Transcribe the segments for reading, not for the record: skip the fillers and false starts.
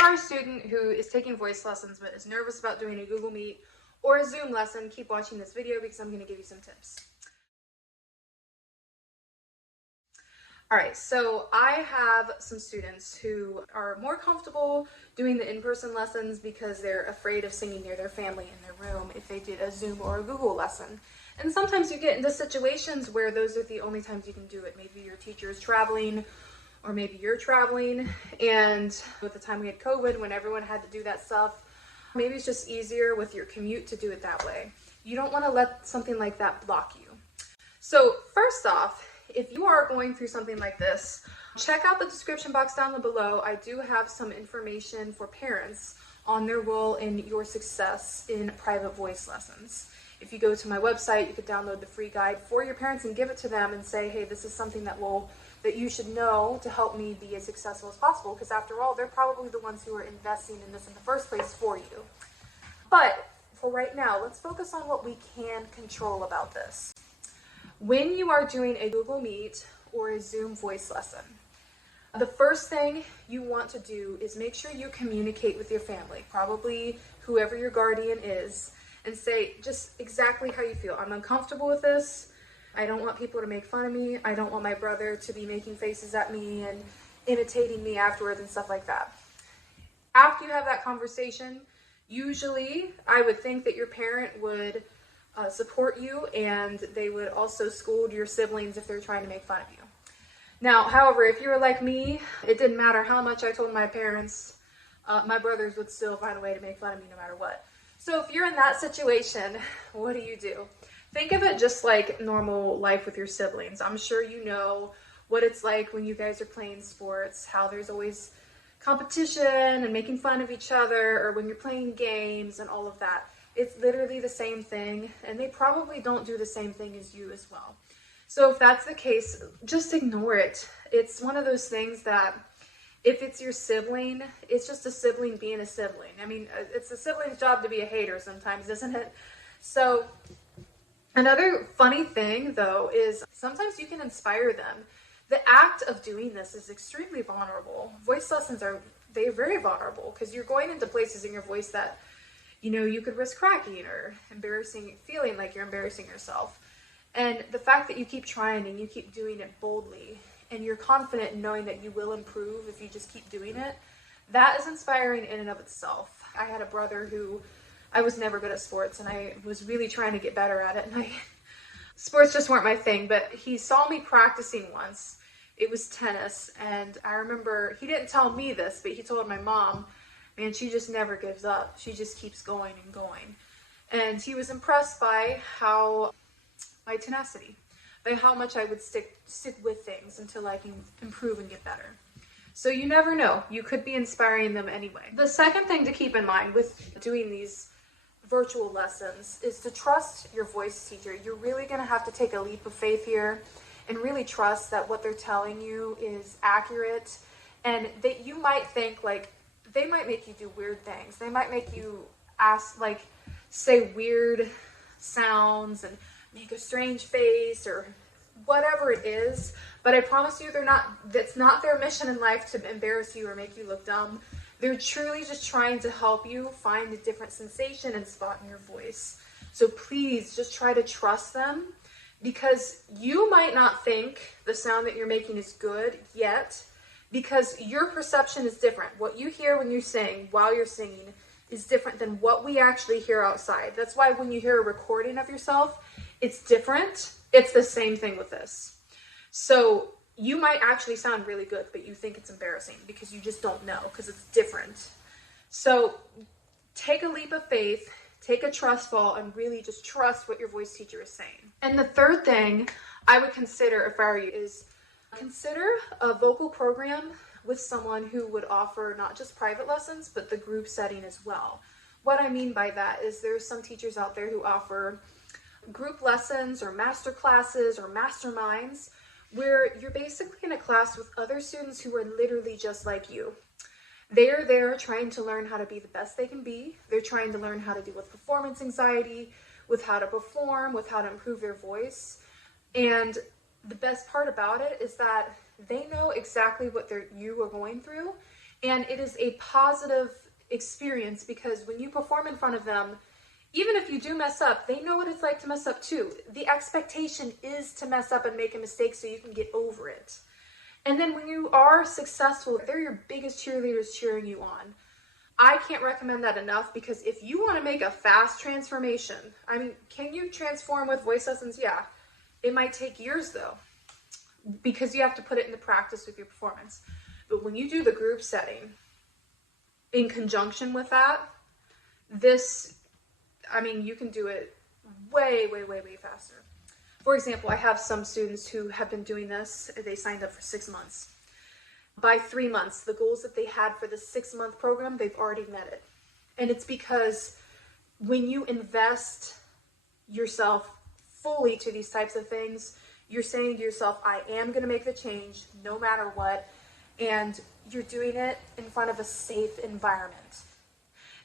are a student who is taking voice lessons but is nervous about doing a Google Meet or a Zoom lesson, keep watching this video because I'm going to give you some tips. Alright, so I have some students who are more comfortable doing the in-person lessons because they're afraid of singing near their family in their room if they did a Zoom or a Google lesson. And sometimes you get into situations where those are the only times you can do it. Maybe your teacher is traveling, or maybe you're traveling, and with the time we had COVID, when everyone had to do that stuff, maybe it's just easier with your commute to do it that way. You don't want to let something like that block you. So first off, if you are going through something like this, check out the description box down below. I do have some information for parents on their role in your success in private voice lessons. If you go to my website, you could download the free guide for your parents and give it to them and say, hey, this is something that you should know to help me be as successful as possible, because after all, they're probably the ones who are investing in this in the first place for you. But for right now, let's focus on what we can control about this. When you are doing a Google Meet or a Zoom voice lesson, the first thing you want to do is make sure you communicate with your family, probably whoever your guardian is, and say just exactly how you feel. I'm uncomfortable with this. I don't want people to make fun of me. I don't want my brother to be making faces at me and imitating me afterwards and stuff like that. After you have that conversation, usually I would think that your parent would support you, and they would also scold your siblings if they're trying to make fun of you. Now, however, if you were like me, it didn't matter how much I told my parents, my brothers would still find a way to make fun of me no matter what. So if you're in that situation, what do? Think of it just like normal life with your siblings. I'm sure you know what it's like when you guys are playing sports, how there's always competition and making fun of each other, or when you're playing games and all of that. It's literally the same thing, and they probably don't do the same thing as you as well. So if that's the case, just ignore it. It's one of those things that if it's your sibling, it's just a sibling being a sibling. I mean, it's a sibling's job to be a hater sometimes, isn't it? So another funny thing, though, is sometimes you can inspire them. The act of doing this is extremely vulnerable. Voice lessons they're very vulnerable because you're going into places in your voice that you could risk cracking or feeling like you're embarrassing yourself. And the fact that you keep trying and you keep doing it boldly, and you're confident in knowing that you will improve if you just keep doing it, that is inspiring in and of itself. I had a brother who, I was never good at sports, and I was really trying to get better at it, and sports just weren't my thing, but he saw me practicing once. It was tennis, and I remember, he didn't tell me this, but he told my mom, man, she just never gives up. She just keeps going and going. And he was impressed by my tenacity, by how much I would stick with things until I can improve and get better. So you never know. You could be inspiring them anyway. The second thing to keep in mind with doing these virtual lessons is to trust your voice teacher. You're really going to have to take a leap of faith here and really trust that what they're telling you is accurate, and that you might think like, they might make you do weird things. They might make you say weird sounds and make a strange face or whatever it is. But I promise you, that's not their mission in life to embarrass you or make you look dumb. They're truly just trying to help you find a different sensation and spot in your voice. So please just try to trust them, because you might not think the sound that you're making is good yet, because your perception is different. What you hear when you sing, while you're singing, is different than what we actually hear outside. That's why when you hear a recording of yourself, it's different. It's the same thing with this. So you might actually sound really good, but you think it's embarrassing because you just don't know, because it's different. So take a leap of faith, take a trust fall, and really just trust what your voice teacher is saying. And the third thing I would consider if I were you is consider a vocal program with someone who would offer not just private lessons, but the group setting as well. What I mean by that is there's some teachers out there who offer group lessons or master classes or masterminds where you're basically in a class with other students who are literally just like you. They're there trying to learn how to be the best they can be. They're trying to learn how to deal with performance anxiety, with how to perform, with how to improve their voice. And the best part about it is that they know exactly what you are going through, And it is a positive experience because when you perform in front of them, even if you do mess up, they know what it's like to mess up too. The expectation is to mess up and make a mistake so you can get over it. And then when you are successful, they're your biggest cheerleaders cheering you on. I can't recommend that enough, because if you want to make a fast transformation, I mean, can you transform with voice lessons? Yeah. It might take years though, because you have to put it into practice with your performance. But when you do the group setting in conjunction with that, you can do it way, way, way, way faster. For example, I have some students who have been doing this. They signed up for 6 months. By 3 months, the goals that they had for the 6-month program, they've already met it. And it's because when you invest yourself fully to these types of things, you're saying to yourself, I am going to make the change no matter what. And you're doing it in front of a safe environment.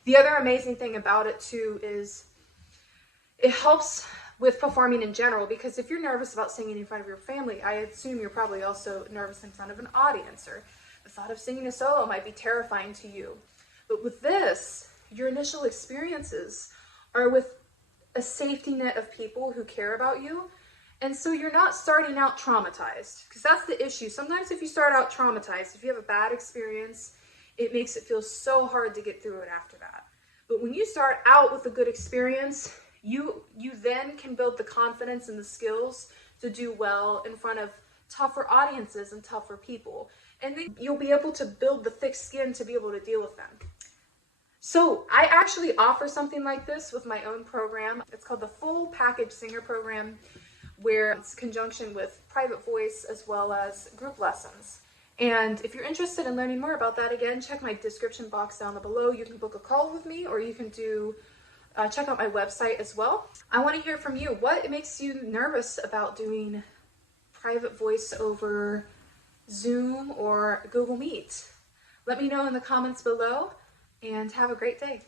The other amazing thing about it too is it helps with performing in general, because if you're nervous about singing in front of your family, I assume you're probably also nervous in front of an audience, or the thought of singing a solo might be terrifying to you. But with this, your initial experiences are with a safety net of people who care about you. And so you're not starting out traumatized, because that's the issue. Sometimes if you start out traumatized, if you have a bad experience, it makes it feel so hard to get through it after that. But when you start out with a good experience, you then can build the confidence and the skills to do well in front of tougher audiences and tougher people. And then you'll be able to build the thick skin to be able to deal with them. So I actually offer something like this with my own program. It's called the Full Package Singer Program, where it's in conjunction with private voice as well as group lessons. And if you're interested in learning more about that, again, check my description box down below. You can book a call with me, or you can check out my website as well. I want to hear from you. What makes you nervous about doing private voice over Zoom or Google Meet? Let me know in the comments below, and have a great day.